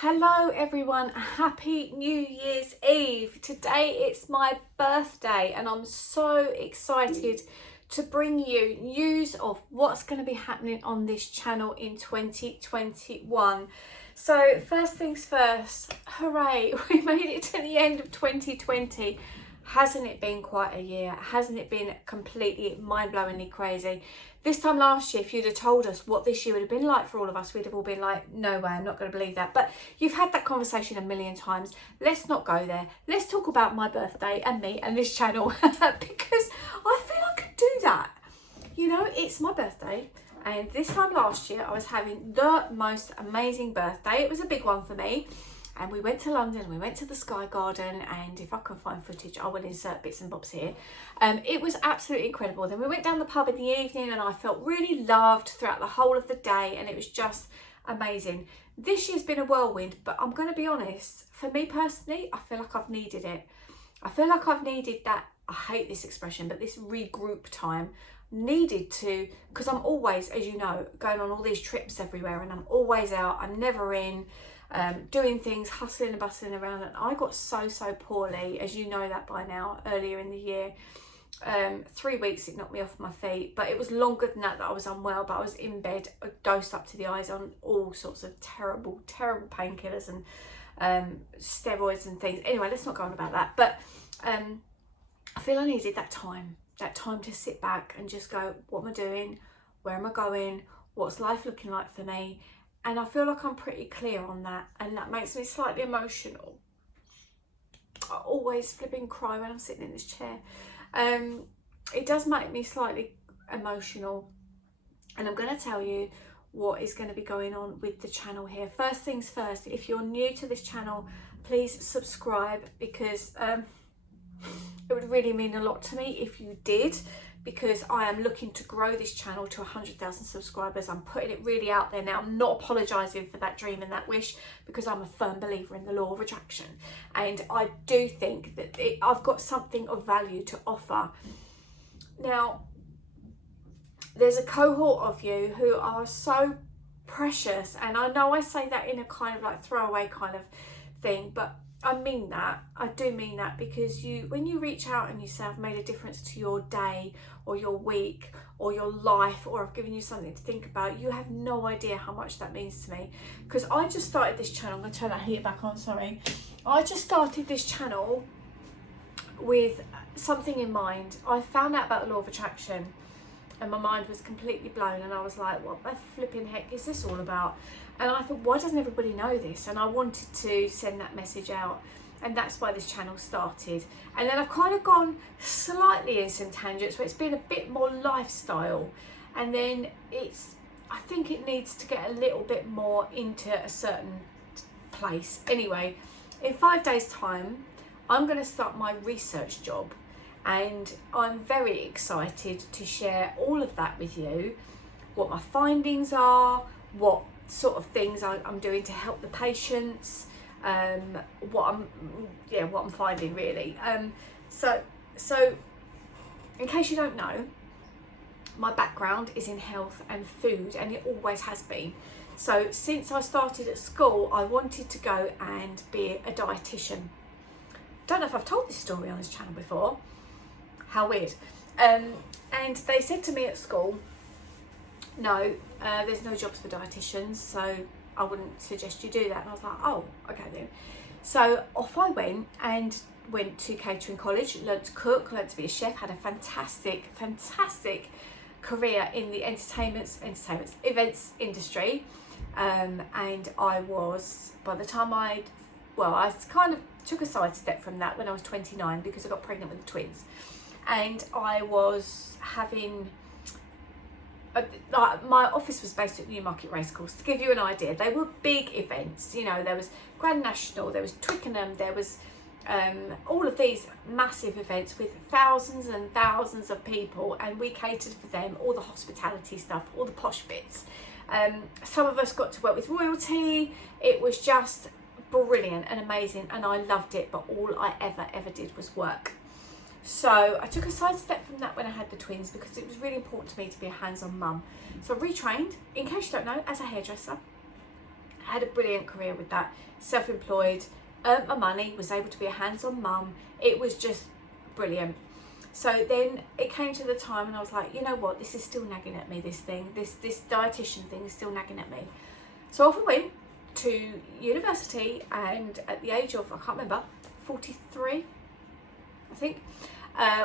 Hello everyone, happy New Year's Eve. Today it's my birthday and I'm so excited to bring you news of what's going to be happening on this channel in 2021. So first things first, hooray, we made it to the end of 2020. Hasn't it been quite a year? Hasn't it been completely mind-blowingly crazy? This time last year, if you'd have told us what this year would have been like for all of us, we'd have all been like, no way, I'm not going to believe that. But you've had that conversation a million times. Let's not go there. Let's talk about my birthday and me and this channel because I feel I could do that. You know, it's my birthday. And this time last year, I was having the most amazing birthday. It was a big one for me. And we went to London, we went to the Sky Garden, and if I can find footage, I will insert bits and bobs here. It was absolutely incredible. Then we went down the pub in the evening and I felt really loved throughout the whole of the day, and it was just amazing. This year's been a whirlwind, but I'm going to be honest, for me personally, I feel like I've needed it. I feel like I've needed that, I hate this expression, but this regroup time. Needed to, because I'm always, as you know, going on all these trips everywhere and I'm always out, I'm never in. Doing things, hustling and bustling around, and I got so poorly, as you know that by now, earlier in the year. 3 weeks it knocked me off my feet, but it was longer than that I was unwell. But I was in bed, dosed up to the eyes on all sorts of terrible painkillers and steroids and things. Anyway, let's not go on about that, but I feel I needed that time to sit back and just go, what am I doing, where am I going, what's life looking like for me? And I feel like I'm pretty clear on that, and that makes me slightly emotional. I always flipping cry when I'm sitting in this chair. It does make me slightly emotional, and I'm going to tell you what is going to be going on with the channel here. First things first, if you're new to this channel, please subscribe, because it would really mean a lot to me if you did, because I am looking to grow this channel to 100,000 subscribers. I'm putting it really out there now. I'm not apologising for that dream and that wish, because I'm a firm believer in the law of attraction. And I do think that I've got something of value to offer. Now, there's a cohort of you who are so precious, and I know I say that in a kind of like throwaway kind of thing, but I mean that. I do mean that, because when you reach out and you say I've made a difference to your day or your week or your life, or I've given you something to think about, you have no idea how much that means to me. Because I just started this channel, I'm going to turn that heat back on, sorry. I just started this channel with something in mind. I found out about the law of attraction and my mind was completely blown, and I was like, what the flipping heck is this all about? And I thought, why doesn't everybody know this? And I wanted to send that message out, and that's why this channel started. And then I've kind of gone slightly in some tangents where it's been a bit more lifestyle, and then I think it needs to get a little bit more into a certain place. Anyway, in 5 days time, I'm going to start my research job, and I'm very excited to share all of that with you, what my findings are, what sort of things I'm doing to help the patients, what I'm finding really. So in case you don't know, my background is in health and food, and it always has been. So since I started at school, I wanted to go and be a dietitian. Don't know if I've told this story on this channel before. How weird. And they said to me at school, no, there's no jobs for dietitians, so I wouldn't suggest you do that. And I was like, oh, okay then. So off I went and went to catering college, learned to cook, learned to be a chef, had a fantastic career in the events industry. And I was, by the time I kind of took a sidestep from that when I was 29, because I got pregnant with the twins. And I was having, my office was based at Newmarket Racecourse. To give you an idea, they were big events. You know, there was Grand National, there was Twickenham, there was all of these massive events with thousands and thousands of people, and we catered for them, all the hospitality stuff, all the posh bits. Some of us got to work with royalty. It was just brilliant and amazing, and I loved it, but all I ever did was work. So I took a sidestep from that when I had the twins, because it was really important to me to be a hands-on mum. So I retrained, in case you don't know, as a hairdresser. Had a brilliant career with that, self-employed, earned my money, was able to be a hands-on mum. It was just brilliant. So then it came to the time and I was like, you know what, this is still nagging at me, this dietitian thing is still nagging at me. So off I went to university, and at the age of, I can't remember, 43, I think,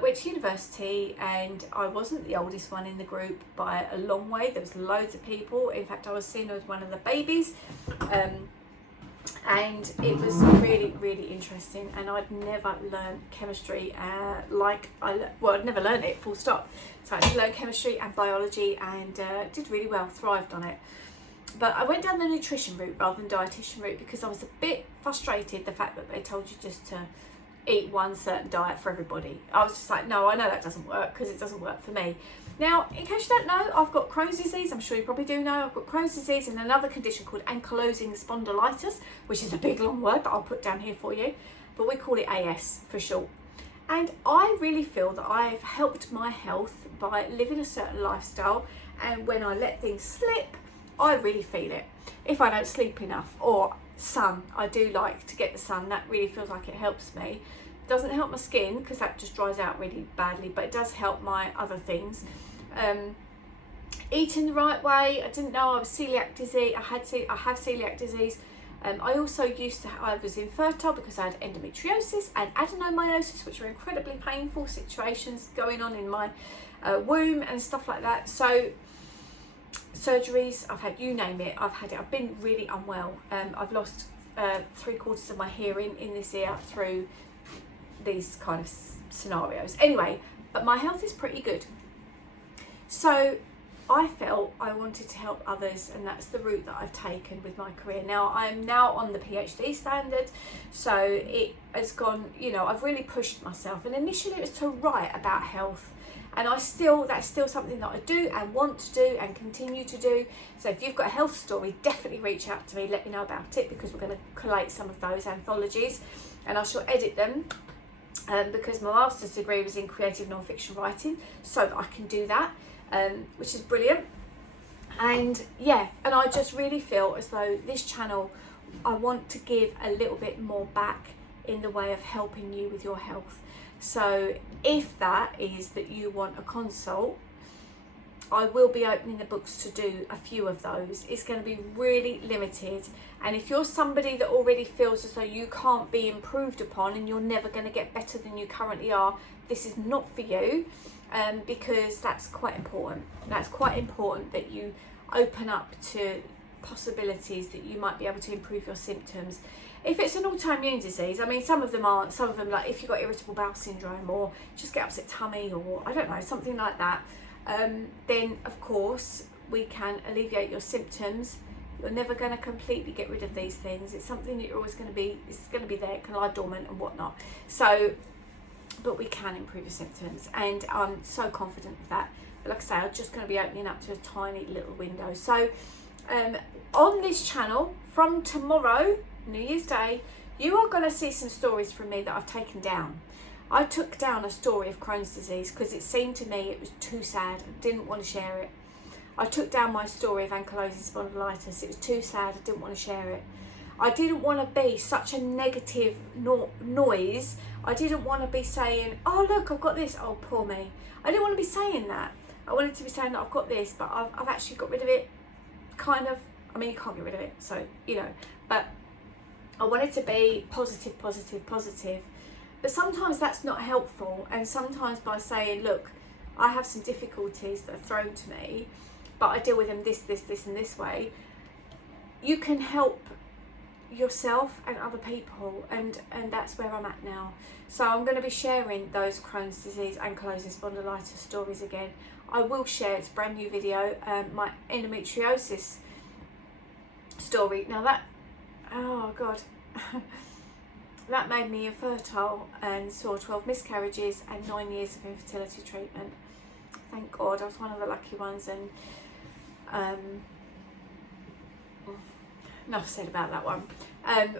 went to university, and I wasn't the oldest one in the group by a long way. There was loads of people. In fact, I was seen as one of the babies. And it was really, really interesting, and I'd never learned chemistry I'd never learned it, full stop. So I did learn chemistry and biology, and did really well, thrived on it. But I went down the nutrition route rather than dietitian route because I was a bit frustrated the fact that they told you just to eat one certain diet for everybody. I was just like, no, I know that doesn't work because it doesn't work for me. Now, in case you don't know, I've got Crohn's disease. I'm sure you probably do know. I've got Crohn's disease and another condition called ankylosing spondylitis, which is a big long word that I'll put down here for you, but we call it AS for short. And I really feel that I've helped my health by living a certain lifestyle, and when I let things slip, I really feel it. If I don't sleep enough, or sun, I do like to get the sun, that really feels like it helps me. Doesn't help my skin because that just dries out really badly, but it does help my other things. Eating the right way, I didn't know I was celiac disease. I have celiac disease. I also I was infertile because I had endometriosis and adenomyosis, which are incredibly painful situations going on in my womb and stuff like that. So surgeries, I've had, you name it, I've had it. I've been really unwell. I've lost 3/4 of my hearing in this ear through these kind of scenarios. Anyway, but my health is pretty good. So I felt I wanted to help others, and that's the route that I've taken with my career. Now I'm now on the PhD standard, so it has gone, you know, I've really pushed myself, and initially it was to write about health, and that's still something that I do and want to do and continue to do. So if you've got a health story, definitely reach out to me, let me know about it, because we're going to collate some of those anthologies and I shall edit them. Because my master's degree was in creative non-fiction writing, so that I can do that, which is brilliant. And yeah, and I just really feel as though this channel, I want to give a little bit more back in the way of helping you with your health. So if that is that you want a consult, I will be opening the books to do a few of those. It's going to be really limited, and if you're somebody that already feels as though you can't be improved upon and you're never going to get better than you currently are, this is not for you, because that's quite important. That's quite important that you open up to possibilities that you might be able to improve your symptoms. If it's an autoimmune disease, I mean, some of them aren't. Some of them, like if you've got irritable bowel syndrome or just get upset tummy, or I don't know, something like that, then of course we can alleviate your symptoms. You're never going to completely get rid of these things. It's something that you're always going to be, it's going to be there, it can lie dormant and whatnot. So, but we can improve your symptoms, and I'm so confident of that. But like I say, I'm just going to be opening up to a tiny little window. So on this channel, from tomorrow, New Year's Day, you are going to see some stories from me that I've taken down. I took down a story of Crohn's disease because it seemed to me it was too sad. I didn't want to share it. I took down my story of ankylosing spondylitis. It was too sad. I didn't want to share it. I didn't want to be such a negative noise. I didn't want to be saying, oh look, I've got this, oh poor me. I didn't want to be saying that. I wanted to be saying that I've got this, but I've actually got rid of it, kind of. I mean, you can't get rid of it, so, you know. But I wanted to be positive, positive, positive. But sometimes that's not helpful, and sometimes by saying, look, I have some difficulties that are thrown to me, but I deal with them this, and this way, you can help yourself and other people, and that's where I'm at now. So I'm going to be sharing those Crohn's disease, ankylosing spondylitis stories again. I will share, it's a brand new video, my endometriosis story. Now that, oh God, that made me infertile and saw 12 miscarriages and 9 years of infertility treatment. Thank God, I was one of the lucky ones, and enough said about that one.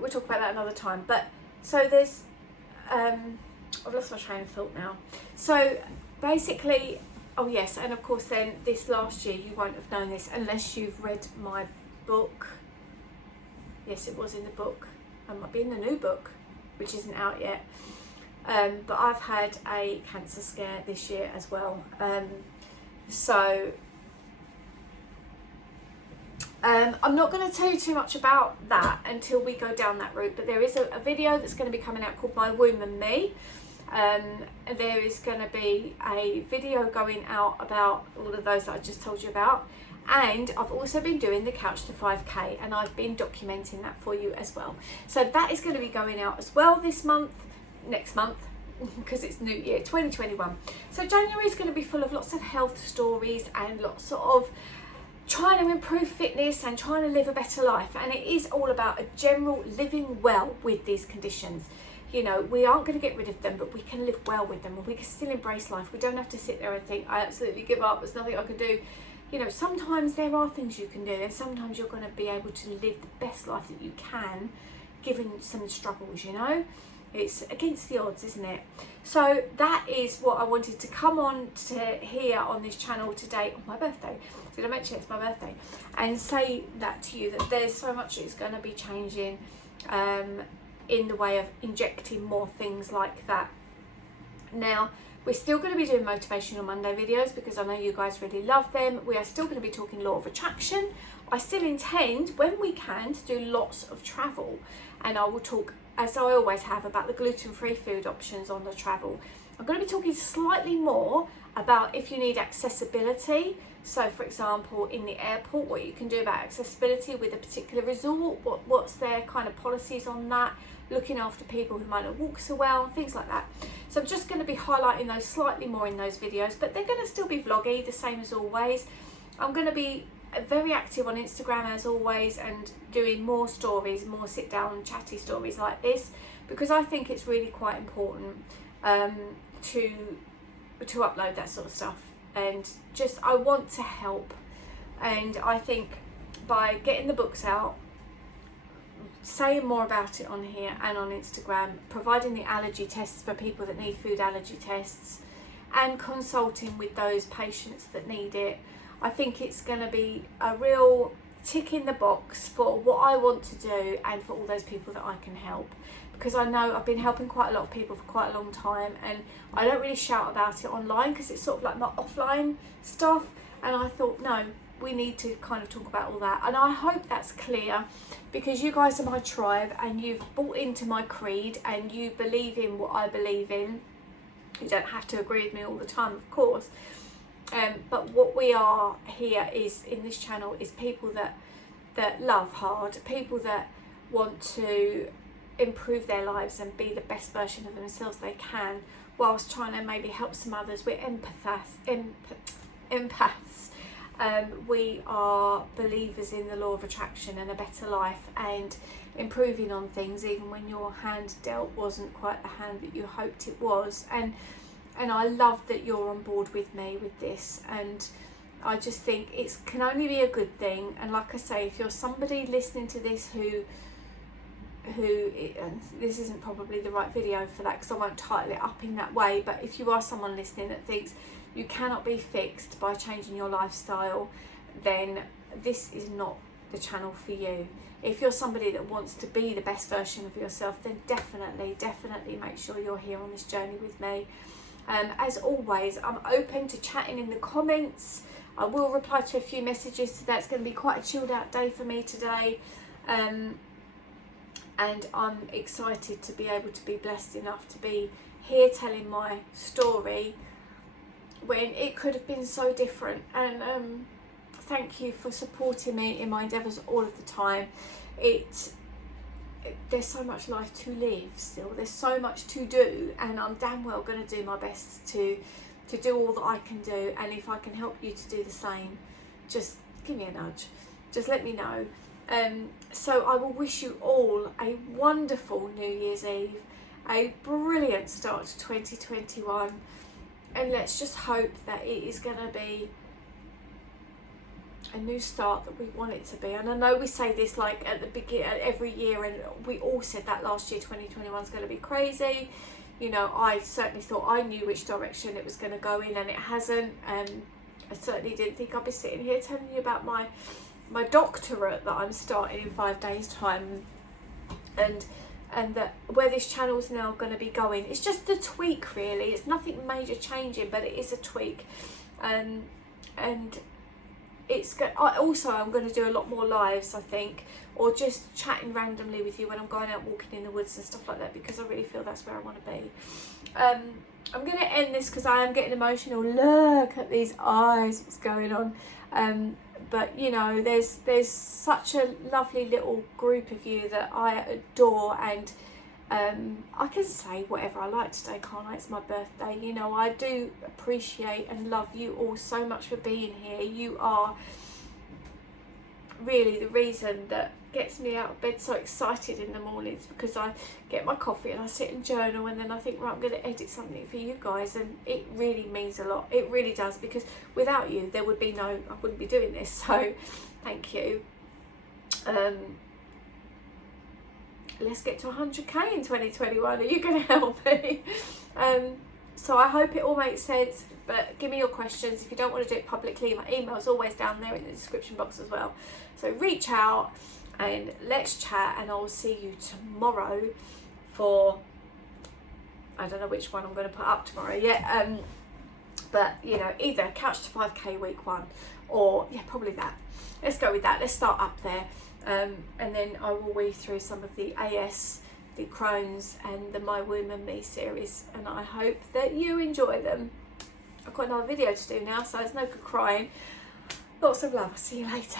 We'll talk about that another time. But so there's, I've lost my train of thought now. So basically, oh yes, and of course then this last year, you won't have known this unless you've read my book. Yes, it was in the book. It might be in the new book, which isn't out yet. But I've had a cancer scare this year as well. So I'm not going to tell you too much about that until we go down that route, but there is a video that's going to be coming out called My Womb and Me. There is going to be a video going out about all of those that I just told you about, and I've also been doing the Couch to 5K, and I've been documenting that for you as well. So that is going to be going out as well next month, because it's New Year 2021. So January is going to be full of lots of health stories and lots of trying to improve fitness and trying to live a better life, and it is all about a general living well with these conditions. You know, we aren't going to get rid of them, but we can live well with them, and we can still embrace life. We don't have to sit there and think, I absolutely give up, there's nothing I can do. You know, sometimes there are things you can do, and sometimes you're going to be able to live the best life that you can, given some struggles, you know. It's against the odds, isn't it? So that is what I wanted to come on to here on this channel today on my birthday. Did I mention it's my birthday? And say that to you, that there's so much that's going to be changing in the way of injecting more things like that. Now, we're still going to be doing Motivational Monday videos because I know you guys really love them. We are still going to be talking Law of Attraction. I still intend, when we can, to do lots of travel, and I will talk, as I always have, about the gluten-free food options on the travel. I'm going to be talking slightly more about if you need accessibility. So, for example, in the airport, what you can do about accessibility with a particular resort, what's their kind of policies on that, looking after people who might not walk so well, things like that. So I'm just going to be highlighting those slightly more in those videos, but they're going to still be vloggy, the same as always. I'm going to be very active on Instagram as always, and doing more stories, more sit down chatty stories like this, because I think it's really quite important to upload that sort of stuff. And just, I want to help, and I think by getting the books out, saying more about it on here and on Instagram, providing the allergy tests for people that need food allergy tests, and consulting with those patients that need it, I think it's going to be a real tick in the box for what I want to do and for all those people that I can help. Because I know I've been helping quite a lot of people for quite a long time, and I don't really shout about it online because it's sort of like my offline stuff, and I thought, no, we need to kind of talk about all that. And I hope that's clear, because you guys are my tribe and you've bought into my creed and you believe in what I believe in. You don't have to agree with me all the time, of course, but what we are here is, in this channel, is people that love hard, people that want to improve their lives and be the best version of themselves they can, whilst trying to maybe help some others. We're empaths. We are believers in the law of attraction and a better life, and improving on things even when your hand dealt wasn't quite the hand that you hoped it was. And I love that you're on board with me with this, and I just think it can only be a good thing. And like I say, if you're somebody listening to this who this isn't probably the right video for that, because I won't title it up in that way, but if you are someone listening that thinks you cannot be fixed by changing your lifestyle, then this is not the channel for you. If you're somebody that wants to be the best version of yourself, then definitely make sure you're here on this journey with me. As always, I'm open to chatting in the comments. I will reply to a few messages today. It's going to be quite a chilled out day for me today. And I'm excited to be able to be blessed enough to be here telling my story when it could have been so different. And thank you for supporting me in my endeavours all of the time. There's so much life to live still, there's so much to do, and I'm damn well going to do my best to do all that I can do. And if I can help you to do the same, just give me a nudge, just let me know. So I will wish you all a wonderful New Year's Eve, a brilliant start to 2021, and let's just hope that it is going to be a new start that we want it to be. And I know we say this like at the beginning every year, and we all said that last year 2021 is going to be crazy. You know, I certainly thought I knew which direction it was going to go in, and it hasn't. I certainly didn't think I'd be sitting here telling you about my my doctorate that I'm starting in 5 days time, and that where this channel is now going to be going. It's just a tweak really, it's nothing major changing, but it is a tweak. And it's I'm going to do a lot more lives, I think, or just chatting randomly with you when I'm going out walking in the woods and stuff like that, because I really feel that's where I want to be. I'm going to end this because I am getting emotional. Look at these eyes, what's going on? But you know, there's such a lovely little group of you that I adore, and I can say whatever I like today, can't I? It's my birthday. You know, I do appreciate and love you all so much for being here. You are really the reason that gets me out of bed so excited in the mornings, because I get my coffee and I sit and journal, and then I think, right, I'm going to edit something for you guys, and it really means a lot. It really does, because without you there would be I wouldn't be doing this. So thank you. Let's get to 100k in 2021. Are you going to help me? So I hope it all makes sense, but give me your questions. If you don't want to do it publicly, my email's always down there in the description box as well. So reach out and let's chat, and I'll see you tomorrow for, I don't know which one I'm going to put up tomorrow yet, but you know, either Couch to 5k week 1, or yeah, probably that. Let's go with that. Let's start up there, and then I will weave through some of the AS, the Crohn's, and the My Womb and Me series, and I hope that you enjoy them. I've got another video to do now, so there's no good crying. Lots of love. I'll see you later.